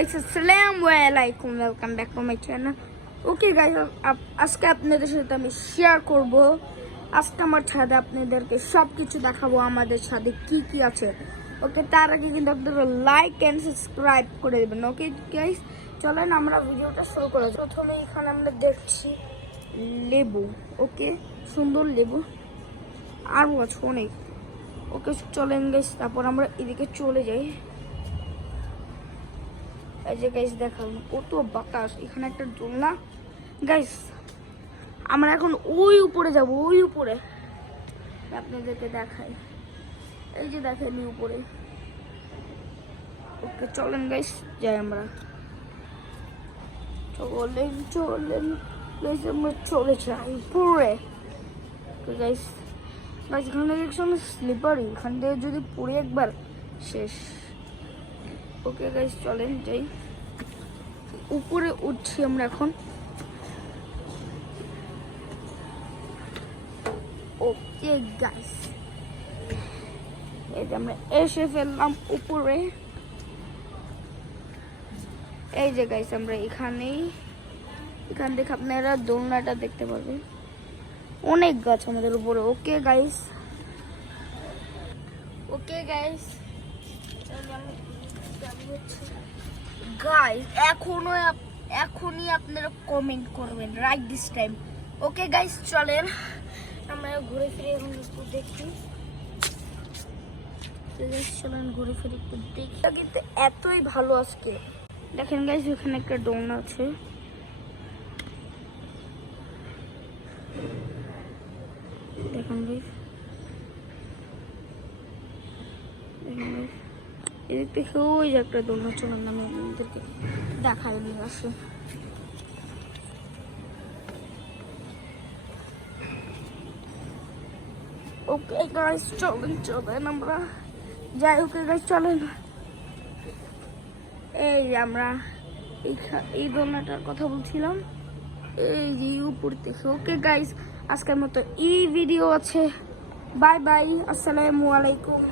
Guys আসসালামু আলাইকুম, welcome back to my channel. Okay guys, আজকে আপনাদের সাথে আমি শেয়ার করব, আজকে আমার ছাদে আপনাদেরকে সব কিছু দেখাবো আমাদের ছাদে কি কি আছে। ওকে, তার আগে কিন্তু আপনারা লাইক অ্যান্ড সাবস্ক্রাইব করে দেবেন। ওকে গাইস, চলেন আমরা ভিডিওটা শুরু করা যাক। প্রথমে এখানে আমরা দেখছি লেবু। ওকে, সুন্দর লেবু আরও আছে অনেক। ওকে চলেন গাইস, তারপর আমরা এদিকে চলে যাই। এই যে গাইস দেখান কত বাতাস, এখানে একটা দোলনা। গাইস আমরা এখন ওই উপরে যাব, ওই উপরে আপনাদেরকে দেখাই। এই যে দেখেন উপরে। ওকে চলেন গাইস যাই আমরা, চলেন চলেন গাইস, আমরা চলে যাই উপরে। তো গাইস গাইস এখানে দেখছেন স্লিপারি, এখান থেকে যদি পড়ে একবার শেষ। ওকে গাইস চলেন যাই, উপরে উঠছি আমরা এখন। ওকে গাইস, এই যে আমরা এসে ফেললাম উপরে। এই যে গাইস আমরা এখান থেকে আপনারা দোলনাটা দেখতে পারবেন, অনেক গাছ আমাদের উপরে। ওকে গাইস, গাইস এখনই আপনারা কমেন্ট করবেন right this time. Okay guys চলেন আমরা ঘুরে ফিরে এখন একটু দেখি। চলেন ঘুরে ফিরে একটু দেখি। কিন্তু এতই ভালো আজকে দেখেন গাইস, ওখানে একটা দোলনা আছে। দেখুন গাইস, এদিক থেকে ওই যে একটা দোলনা, চলেন আমি আপনাদেরকে দেখাই নিয়ে আসি। ওকে গাইস চলেন আমরা যাই। ওকে গাইস চলেন, এই যে আমরা এই দোলনাটার কথা বলছিলাম, এই যে উপর থেকে। ওকে গাইস আজকের মতো এই ভিডিও আছে, বাই বাই, আসসালামু আলাইকুম।